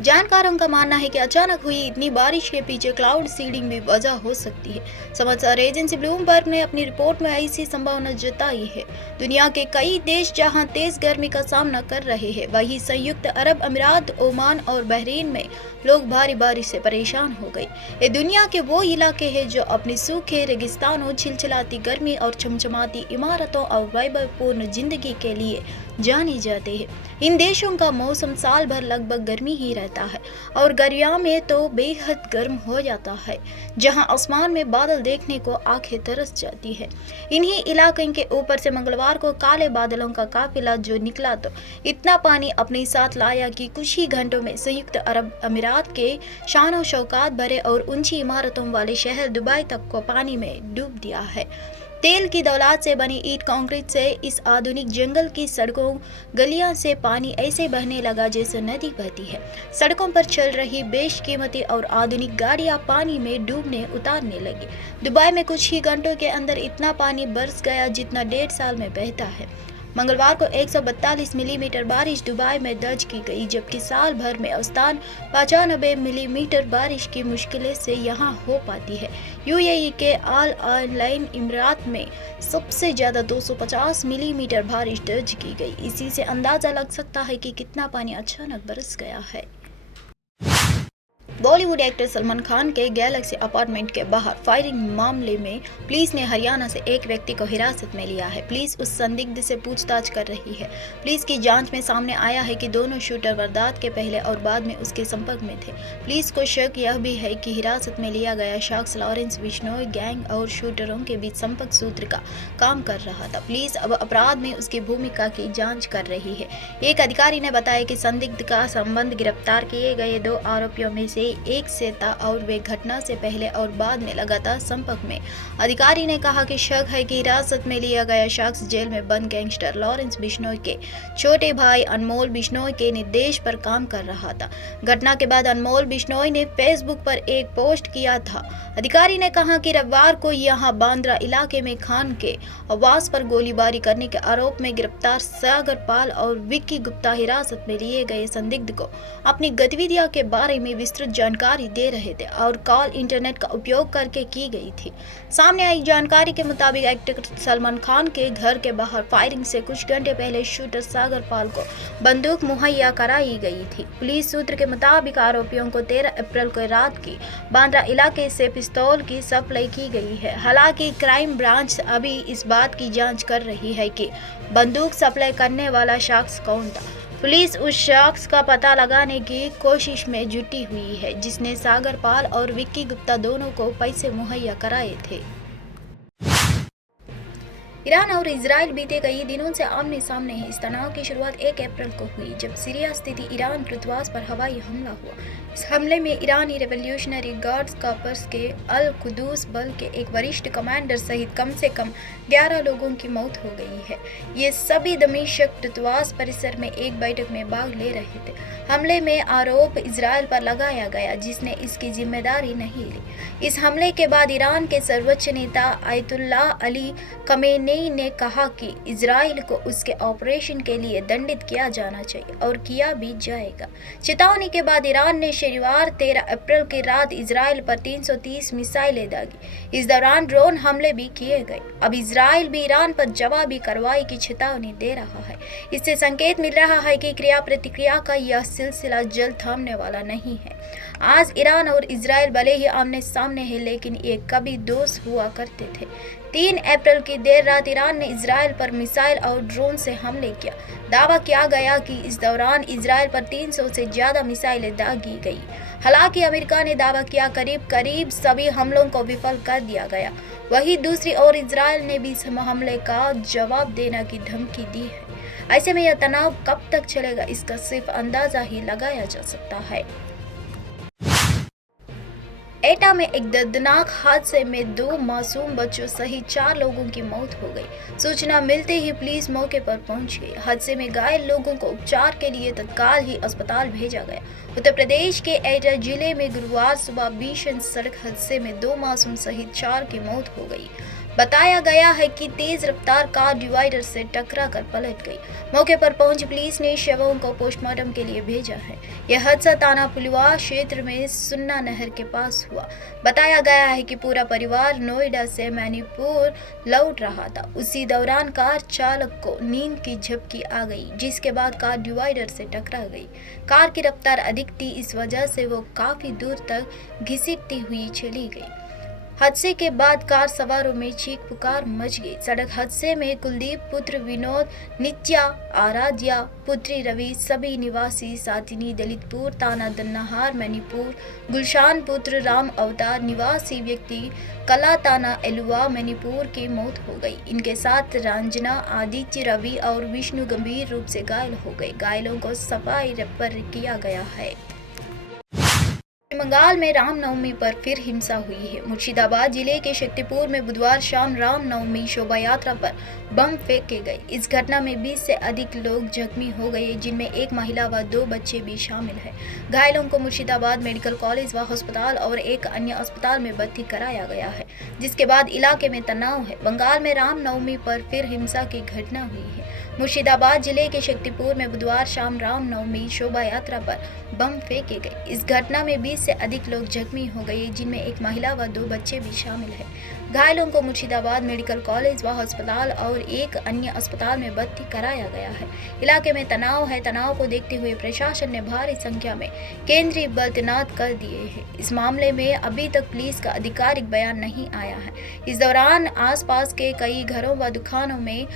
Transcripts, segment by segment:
जानकारों का मानना है कि अचानक हुई इतनी बारिश के पीछे क्लाउड सीडिंग भी वजह हो सकती है। समाचार एजेंसी ब्लूमबर्ग ने अपनी रिपोर्ट में ऐसी संभावना जताई है। दुनिया के कई देश जहां तेज गर्मी का सामना कर रहे हैं, वहीं संयुक्त अरब अमीरात, ओमान और बहरीन में लोग भारी बारिश से परेशान हो गए। ये दुनिया के वो इलाके हैं जो अपने सूखे रेगिस्तानों, छिलछिलाती गर्मी और चमचमाती इमारतों और वैभवपूर्ण जिंदगी के लिए जाने जाते हैं। इन देशों का मौसम साल भर लगभग गर्मी ही रहता है और गर्मियों में तो बेहद गर्म हो जाता है, जहां आसमान में बादल देखने को आंखें तरस जाती है। इन्हीं इलाकों के ऊपर से मंगलवार को काले बादलों का काफिला जो निकला तो इतना पानी अपने साथ लाया कि कुछ ही घंटों में संयुक्त अरब अमीरात के शान शौकत भरे और ऊंची इमारतों वाले शहर दुबई तक को पानी में डूब दिया है। तेल की दौलत से बनी ईंट कंक्रीट से इस आधुनिक जंगल की सड़कों गलियां से पानी ऐसे बहने लगा जैसे नदी बहती है। सड़कों पर चल रही बेशकीमती और आधुनिक गाड़ियां पानी में डूबने उतारने लगी। दुबई में कुछ ही घंटों के अंदर इतना पानी बरस गया जितना 1.5 साल में बहता है। मंगलवार को 142 मिलीमीटर बारिश दुबई में दर्ज की गई, जबकि साल भर में औसतन 95 मिलीमीटर बारिश की मुश्किल से यहां हो पाती है। यूएई के अल आइन इमारात में सबसे ज्यादा 250 मिलीमीटर बारिश दर्ज की गई। इसी से अंदाजा लग सकता है कि कितना पानी अचानक बरस गया है। बॉलीवुड एक्टर सलमान खान के गैलेक्सी अपार्टमेंट के बाहर फायरिंग मामले में पुलिस ने हरियाणा से एक व्यक्ति को हिरासत में लिया है। पुलिस उस संदिग्ध से पूछताछ कर रही है। पुलिस की जांच में सामने आया है कि दोनों शूटर वारदात के पहले और बाद में उसके संपर्क में थे। पुलिस को शक यह भी है कि हिरासत में लिया गया शख्स लॉरेंस बिश्नोई गैंग और शूटरों के बीच संपर्क सूत्र का काम कर रहा था। पुलिस अब अपराध में उसकी भूमिका की जाँच कर रही है। एक अधिकारी ने बताया कि संदिग्ध का संबंध गिरफ्तार किए गए 2 आरोपियों में से एक से था और वे घटना से पहले और बाद में लगातार संपर्क में। अधिकारी ने कहा कि शक है कि हिरासत में लिया गया शख्स जेल में बंद गैंगस्टर लॉरेंस बिश्नोई के छोटे भाई अनमोल बिश्नोई के निर्देश पर काम कर रहा था। घटना के बाद अनमोल बिश्नोई ने फेसबुक पर एक पोस्ट किया था। अधिकारी ने कहा कि रविवार को यहां बांद्रा इलाके में खान के आवास पर गोलीबारी करने के आरोप में गिरफ्तार सागर पाल और विक्की गुप्ता हिरासत में लिए गए संदिग्ध को अपनी गतिविधियों के बारे में विस्तृत जानकारी दे रहे थे और कॉल इंटरनेट का उपयोग करके की गई थी। सामने आई जानकारी के मुताबिक एक्टर सलमान खान के घर के बाहर फायरिंग से कुछ घंटे पहले शूटर सागर पाल को बंदूक मुहैया कराई गई थी। पुलिस सूत्र के मुताबिक आरोपियों को 13 अप्रैल को रात की बांद्रा इलाके से पिस्तौल की सप्लाई की गई है। हालांकि क्राइम ब्रांच अभी इस बात की जांच कर रही है कि बंदूक सप्लाई करने वाला शख्स कौन था। पुलिस उस शख्स का पता लगाने की कोशिश में जुटी हुई है जिसने सागर पाल और विक्की गुप्ता दोनों को पैसे मुहैया कराए थे। ईरान और इजराइल बीते कई दिनों से आमने सामने हैं। इस तनाव की शुरुआत 1 अप्रैल को हुई जब सीरिया स्थित ईरान दूतावास पर हवाई हमला हुआ। इस हमले में ईरानी रेवोल्यूशनरी गार्ड्स कॉर्प्स के अल कुदूस बल के एक वरिष्ठ कमांडर सहित कम से कम 11 लोगों की मौत हो गई है। ये सभी दमिश्क दूतावास परिसर में एक बैठक में भाग ले रहे थे। हमले में आरोप इजराइल पर लगाया गया जिसने इसकी जिम्मेदारी नहीं ली। इस हमले के बाद ईरान के सर्वोच्च नेता आयतुल्लाह अली खमेनी ने कहा कि इजराइल को उसके ऑपरेशन के लिए दंडित किया जाना चाहिए और किया भी जाएगा। चेतावनी के बाद ईरान ने शनिवार 13 अप्रैल की रात इजराइल पर 330 मिसाइलें दागी। इस दौरान ड्रोन हमले भी किए गए। अब इजराइल भी ईरान पर जवाबी कार्रवाई की चेतावनी दे रहा है। इससे संकेत मिल रहा है कि क्रिया प्रतिक्रिया का यह सिलसिला जल्द थमने वाला नहीं है। आज ईरान और इजराइल भले ही आमने सामने हैं, लेकिन ये कभी दोस्त हुआ करते थे। 3 अप्रैल की देर रात ईरान ने इजराइल पर मिसाइल और ड्रोन से हमले किया। दावा किया गया कि इस दौरान इजराइल पर 300 से ज्यादा मिसाइलें दागी गई। हालांकि अमेरिका ने दावा किया करीब सभी हमलों को विफल कर दिया गया। वहीं दूसरी ओर इजराइल ने भी इस हमले का जवाब देने की धमकी दी है। ऐसे में यह तनाव कब तक चलेगा, इसका सिर्फ अंदाजा ही लगाया जा सकता है। एटा में एक दर्दनाक हादसे में 2 मासूम बच्चों सहित 4 लोगों की मौत हो गई। सूचना मिलते ही पुलिस मौके पर पहुंच गई। हादसे में घायल लोगों को उपचार के लिए तत्काल ही अस्पताल भेजा गया। उत्तर प्रदेश के एटा जिले में गुरुवार सुबह भीषण सड़क हादसे में 2 मासूम सहित 4 की मौत हो गई। बताया गया है कि तेज रफ्तार कार डिवाइडर से टकरा कर पलट गई। मौके पर पहुंची पुलिस ने शवों को पोस्टमार्टम के लिए भेजा है। यह हादसा ताना पुलवा क्षेत्र में सुन्ना नहर के पास हुआ। बताया गया है कि पूरा परिवार नोएडा से मणिपुर लौट रहा था। उसी दौरान कार चालक को नींद की झपकी आ गई, जिसके बाद कार डिवाइडर से टकरा गई। कार की रफ्तार अधिक थी, इस वजह से वो काफी दूर तक घसीटती हुई चली गई। हादसे के बाद कार सवारों में चीख पुकार मच गई। सड़क हादसे में कुलदीप पुत्र विनोद, नित्या, आराध्या पुत्री रवि, सभी निवासी सातिनी दलितपुर थाना दन्नाहार मणिपुर, गुलशान पुत्र राम अवतार निवासी व्यक्ति कला थाना एलुआ मणिपुर की मौत हो गई। इनके साथ रंजना, आदित्य, रवि और विष्णु गंभीर रूप से घायल हो गए। घायलों को सफाई रेफर किया गया है। बंगाल में रामनवमी पर फिर हिंसा हुई है। मुर्शिदाबाद जिले के शक्तिपुर में बुधवार शाम रामनवमी शोभा यात्रा पर बम फेंके गए। इस घटना में 20 से अधिक लोग जख्मी हो गए, जिनमें एक महिला व 2 बच्चे भी शामिल हैं। घायलों को मुर्शिदाबाद मेडिकल कॉलेज व अस्पताल और एक अन्य अस्पताल में भर्ती कराया गया है, जिसके बाद इलाके में तनाव है। बंगाल में रामनवमी पर फिर हिंसा की घटना हुई है। मुर्शिदाबाद जिले के शक्तिपुर में बुधवार शाम रामनवमी शोभा यात्रा पर बम फेंके गए। इस घटना में 20 से अधिक लोग जख्मी हो गए, जिनमें एक महिला व 2 बच्चे भी शामिल हैं। घायलों को मुर्शिदाबाद मेडिकल कॉलेज व अस्पताल और एक अन्य अस्पताल में भर्ती कराया गया है। इलाके में तनाव है। तनाव को देखते हुए प्रशासन ने भारी संख्या में केंद्रीय बल तैनात कर दिए हैं। इस मामले में अभी तक पुलिस का आधिकारिक बयान नहीं आया है। इस दौरान आसपास के कई घरों व दुकानों में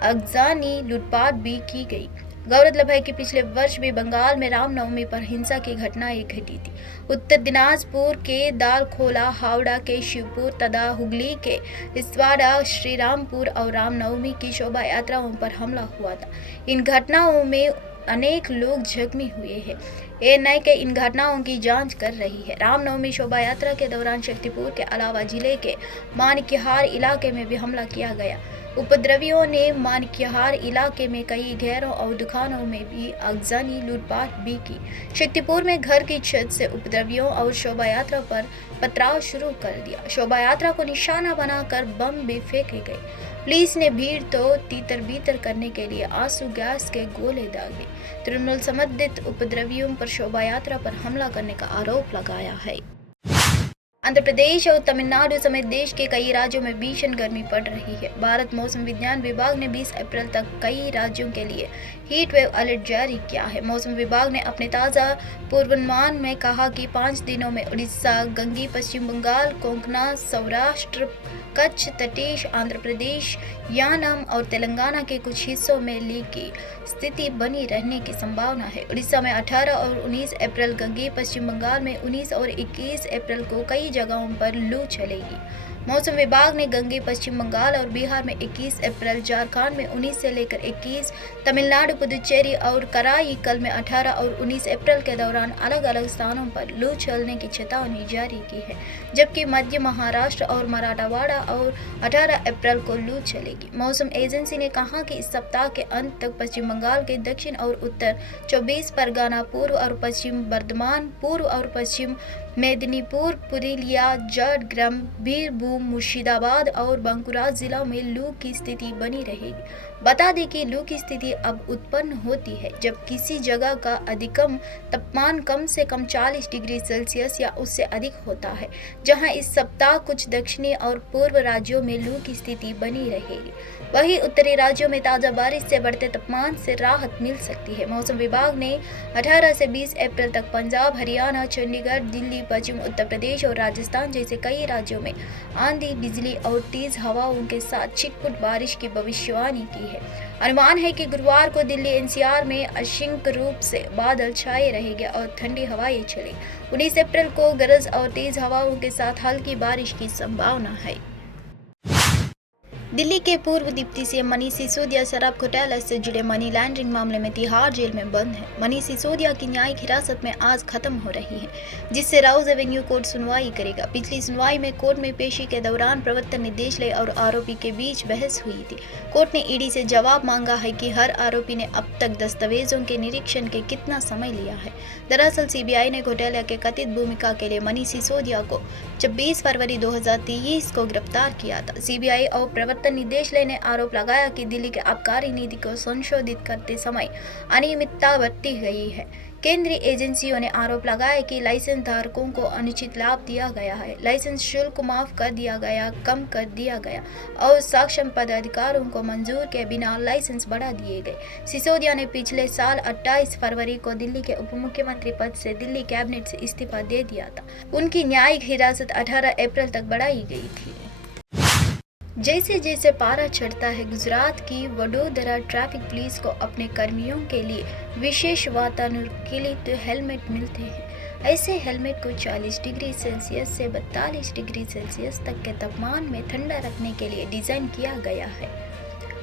अगजानी लूटपाट भी की गई। गौरतलब है कि पिछले वर्ष भी बंगाल में रामनवमी पर हिंसा की घटनाएं घटी थी। उत्तर दिनाजपुर के दालखोला, हावड़ा के शिवपुर तथा हुगली के इस्वाड़ा, श्रीरामपुर और रामनवमी की शोभा यात्राओं पर हमला हुआ था। इन घटनाओं में अनेक लोग जख्मी हुए हैं। एएनआई के इन घटनाओं की जांच कर रही है। रामनवमी शोभा यात्रा के दौरान शक्तिपुर के अलावा जिले के मानिकहार इलाके में भी हमला किया गया। उपद्रवियों ने मानिकहार इलाके में कई घरों और दुकानों में भी आगजनी लूटपाट भी की। शक्तिपुर में घर की छत से उपद्रवियों और शोभा यात्रा पर पथराव शुरू कर दिया। शोभा यात्रा को निशाना बनाकर बम भी फेंके गए। पुलिस ने भीड़ तो तीतर बीतर करने के लिए आंसू गैस के गोले दागे। तृणमूल संबंधित उपद्रवियों पर शोभा यात्रा पर हमला करने का आरोप लगाया है। आंध्र प्रदेश और तमिलनाडु समेत देश के कई राज्यों में भीषण गर्मी पड़ रही है। भारत मौसम विज्ञान विभाग ने 20 अप्रैल तक कई राज्यों के लिए हीट वेव अलर्ट जारी किया है। मौसम विभाग ने अपने ताज़ा पूर्वानुमान में कहा कि 5 दिनों में उड़ीसा, गंगी, पश्चिम बंगाल, कोंकण, सौराष्ट्र, कच्छ, तटीय आंध्र प्रदेश, यानम और तेलंगाना के कुछ हिस्सों में लू की स्थिति बनी रहने की संभावना है। उड़ीसा में 18 और 19 अप्रैल गंगी, पश्चिम बंगाल में 19 और 21 अप्रैल को कई जगहों पर लू चलेगी। मौसम विभाग ने गंगी, पश्चिम बंगाल और बिहार में 21 अप्रैल, झारखंड में 19 से लेकर 21, तमिलनाडु, पुदुचेरी और कराईकल में 18 और 19 अप्रैल के दौरान अलग अलग स्थानों पर लू चलने की चेतावनी जारी की है, जबकि मध्य महाराष्ट्र और मराठवाड़ा और 18 अप्रैल को लू चलेगी। मौसम एजेंसी ने कहा कि इस सप्ताह के अंत तक पश्चिम बंगाल के दक्षिण और उत्तर 24 परगना, पूर्व और पश्चिम बर्धमान, पूर्व और पश्चिम मेदिनीपुर, पुरुलिया, झारग्राम, बीरभूम, मुर्शिदाबाद और बांकुरा जिलों में लू की स्थिति बनी रहेगी। बता दें कि लू की स्थिति अब उत्पन्न होती है जब किसी जगह का अधिकतम तापमान कम से कम 40 डिग्री सेल्सियस या उससे अधिक होता है, जहां इस सप्ताह कुछ दक्षिणी और पूर्व राज्यों में लू की स्थिति बनी रहेगी। वहीं उत्तरी राज्यों में ताज़ा बारिश से बढ़ते तापमान से राहत मिल सकती है। मौसम विभाग ने 18 से 20 अप्रैल तक पंजाब, हरियाणा, चंडीगढ़, दिल्ली, पश्चिम उत्तर प्रदेश और राजस्थान जैसे कई राज्यों में आंधी, बिजली और तेज हवाओं के साथ छिटपुट बारिश की भविष्यवाणी की है। अनुमान है कि गुरुवार को दिल्ली एनसीआर में आंशिक रूप से बादल छाए रहेंगे और ठंडी हवाएं चलेंगी। 19 अप्रैल को गरज और तेज हवाओं के साथ हल्की बारिश की संभावना है। दिल्ली के पूर्व डिप्टी सीएम मनीष सिसोदिया शराब घोटाला से जुड़े मनी लॉन्ड्रिंग मामले में तिहाड़ जेल में बंद है। मनीष सिसोदिया की न्यायिक हिरासत में आज खत्म हो रही है, जिससे राउज एवेन्यू कोर्ट सुनवाई करेगा। पिछली सुनवाई में कोर्ट में पेशी के दौरान प्रवर्तन निदेशालय और आरोपी के बीच बहस हुई थी। कोर्ट ने ईडी से जवाब मांगा है कि हर आरोपी ने अब तक दस्तावेजों के निरीक्षण के कितना समय लिया है। दरअसल सीबीआई ने घोटाला के कथित भूमिका के लिए मनीष सिसोदिया को 26 फरवरी 2023 को गिरफ्तार किया था। सीबीआई और प्रवर्तन निदेशालय ने आरोप लगाया कि दिल्ली के आबकारी नीति को संशोधित करते समय अनियमितता बरती गई है। केंद्रीय एजेंसियों ने आरोप लगाया कि लाइसेंस धारकों को अनुचित लाभ दिया गया है, लाइसेंस शुल्क माफ कर दिया गया, कम कर दिया गया और सक्षम पदाधिकारियों को मंजूर के बिना लाइसेंस बढ़ा दिए गए। सिसोदिया ने पिछले साल 28 फरवरी को दिल्ली के उप मुख्यमंत्री पद से दिल्ली कैबिनेट से इस्तीफा दे दिया था। उनकी न्यायिक हिरासत 18 अप्रैल तक बढ़ाई गई थी। जैसे जैसे पारा चढ़ता है, गुजरात की वडोदरा ट्रैफिक पुलिस को अपने कर्मियों के लिए विशेष वातानुकूलित हेलमेट मिलते हैं। ऐसे हेलमेट को 40 डिग्री सेल्सियस से 42 डिग्री सेल्सियस तक के तापमान में ठंडा रखने के लिए डिजाइन किया गया है।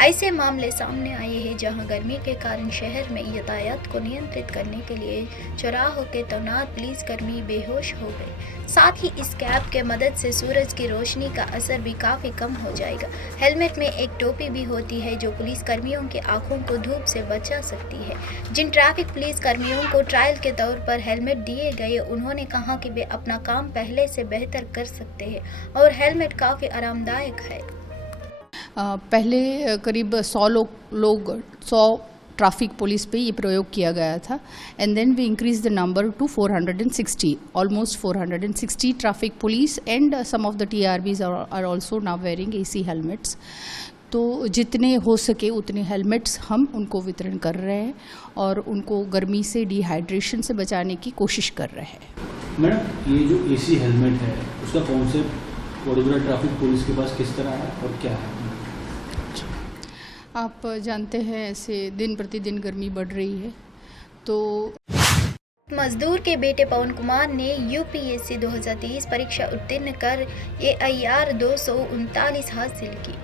ऐसे मामले सामने आए हैं जहां गर्मी के कारण शहर में यातायात को नियंत्रित करने के लिए चौराहों के तैनात पुलिसकर्मी बेहोश हो गए। साथ ही इस कैप के मदद से सूरज की रोशनी का असर भी काफ़ी कम हो जाएगा। हेलमेट में एक टोपी भी होती है जो पुलिसकर्मियों की आंखों को धूप से बचा सकती है। जिन ट्रैफिक पुलिसकर्मियों को ट्रायल के तौर पर हेलमेट दिए गए, उन्होंने कहा कि वे अपना काम पहले से बेहतर कर सकते हैं और हेलमेट काफ़ी आरामदायक है। पहले करीब 100 ट्रैफिक पुलिस पे ये प्रयोग किया गया था and then we increase the number to 460, almost 460 traffic police and some of the TRBs are also now wearing AC helmets. तो जितने हो सके उतने हेलमेट्स हम उनको वितरण कर रहे हैं और उनको गर्मी से, डिहाइड्रेशन से बचाने की कोशिश कर रहे हैं। मैडम, ये जो AC हेलमेट है उसका कॉन्सेप्ट वडोदरा ट्रैफिक पुलिस के पास किस तरह है और क्या है? आप जानते हैं ऐसे दिन प्रतिदिन गर्मी बढ़ रही है, तो मजदूर के बेटे पवन कुमार ने UPSC 2023 परीक्षा उत्तीर्ण कर AIR 239 हासिल की।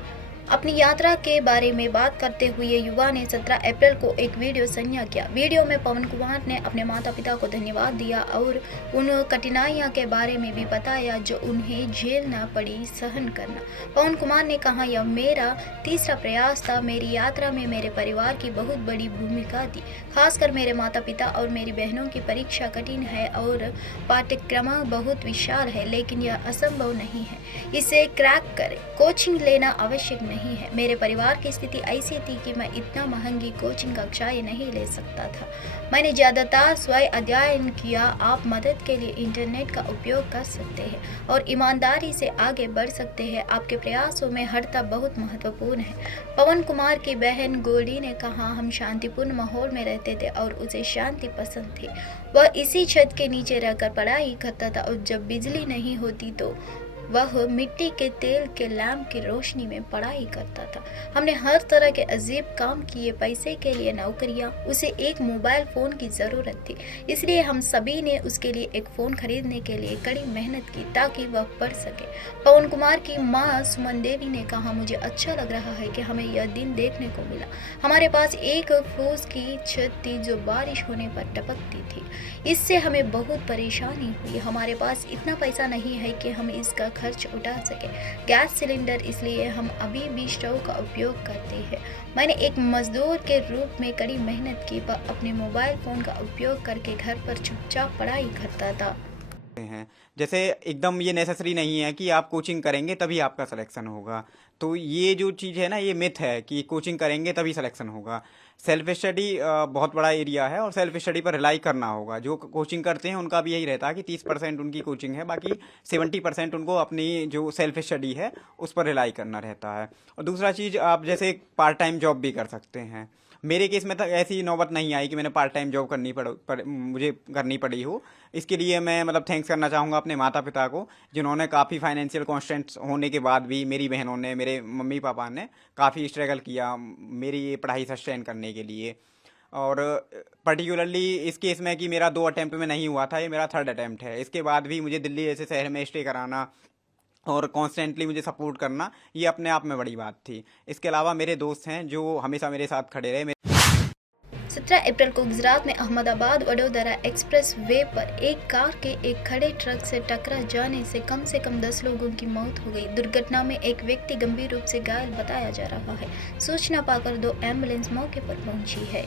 अपनी यात्रा के बारे में बात करते हुए युवा ने 17 अप्रैल को एक वीडियो साझा किया। वीडियो में पवन कुमार ने अपने माता पिता को धन्यवाद दिया और उन कठिनाइयों के बारे में भी बताया जो उन्हें झेलना पड़ी, सहन करना। पवन कुमार ने कहा, यह मेरा तीसरा प्रयास था। मेरी यात्रा में मेरे परिवार की बहुत बड़ी भूमिका थी, खासकर मेरे माता पिता और मेरी बहनों की परीक्षा कठिन है और पाठ्यक्रम बहुत विशाल है, लेकिन यह असंभव नहीं है। इसे क्रैक करें। कोचिंग लेना आवश्यक नहीं है। मेरे परिवार की स्थिति ऐसी थी कि मैं इतना महंगी कोचिंग कक्षाएं नहीं ले सकता था। मैंने ज़्यादातर स्वयं अध्ययन किया। आप मदद के लिए इंटरनेट का उपयोग कर सकते हैं और ईमानदारी से आगे बढ़ सकते हैं। आपके प्रयासों में हरता बहुत महत्वपूर्ण है। पवन कुमार की बहन गोल्डी ने कहा, हम शांतिपूर्ण माहौल में रहते थे और उसे शांति पसंद थी। वह इसी छत के नीचे रहकर पढ़ाई करता था और जब बिजली नहीं होती तो वह मिट्टी के तेल के लैंप की रोशनी में पढ़ाई करता था। हमने हर तरह के अजीब काम किए, पैसे के लिए नौकरियां। उसे एक मोबाइल फ़ोन की ज़रूरत थी, इसलिए हम सभी ने उसके लिए एक फ़ोन खरीदने के लिए कड़ी मेहनत की ताकि वह पढ़ सके। पवन कुमार की मां सुमन देवी ने कहा, मुझे अच्छा लग रहा है कि हमें यह दिन देखने को मिला। हमारे पास एक फूस की छत थी जो बारिश होने पर टपकती थी। इससे हमें बहुत परेशानी हुई। हमारे पास इतना पैसा नहीं है कि हम इसका खर्च उठा सके। गैस सिलेंडर, इसलिए हम अभी भी स्टोव का उपयोग करते हैं। मैंने एक मजदूर के रूप में कड़ी मेहनत की, पर अपने मोबाइल फ़ोन का उपयोग करके घर पर चुपचाप पढ़ाई करता था। हैं जैसे एकदम ये नेसेसरी नहीं है कि आप कोचिंग करेंगे तभी आपका सिलेक्शन होगा। तो ये जो चीज़ है ना, ये मिथ है कि कोचिंग करेंगे तभी सिलेक्शन होगा। सेल्फ स्टडी बहुत बड़ा एरिया है और सेल्फ स्टडी पर रिलाई करना होगा। जो कोचिंग करते हैं उनका भी यही रहता है कि 30% उनकी कोचिंग है, बाकी 70% उनको अपनी जो सेल्फ स्टडी है उस पर रिलाई करना रहता है। और दूसरा चीज़, आप जैसे पार्ट टाइम जॉब भी कर सकते हैं। मेरे केस में तो ऐसी नौबत नहीं आई कि मैंने पार्ट टाइम जॉब मुझे करनी पड़ी हो। इसके लिए मैं मतलब थैंक्स करना चाहूँगा अपने माता पिता को, जिन्होंने काफ़ी फाइनेंशियल कॉन्स्टेंट्स होने के बाद भी, मेरी बहनों ने, मेरे मम्मी पापा ने काफ़ी स्ट्रगल किया मेरी ये पढ़ाई सस्टेन करने के लिए। और पर्टिकुलरली इस केस में कि मेरा 2 अटैम्प्ट में नहीं हुआ था, ये मेरा 3rd अटैम्प्ट है। इसके बाद भी मुझे दिल्ली जैसे शहर में स्टे कराना और कॉन्स्टेंटली मुझे सपोर्ट करना, ये अपने आप में बड़ी बात थी। इसके अलावा मेरे दोस्त हैं जो हमेशा मेरे साथ खड़े रहे। 17 अप्रैल को गुजरात में अहमदाबाद वडोदरा एक्सप्रेस वे पर एक कार के एक खड़े ट्रक से टकरा जाने से कम 10 लोगों की मौत हो गई। दुर्घटना में एक व्यक्ति गंभीर रूप से घायल बताया जा रहा है। सूचना पाकर 2 एम्बुलेंस मौके पर पहुंची है।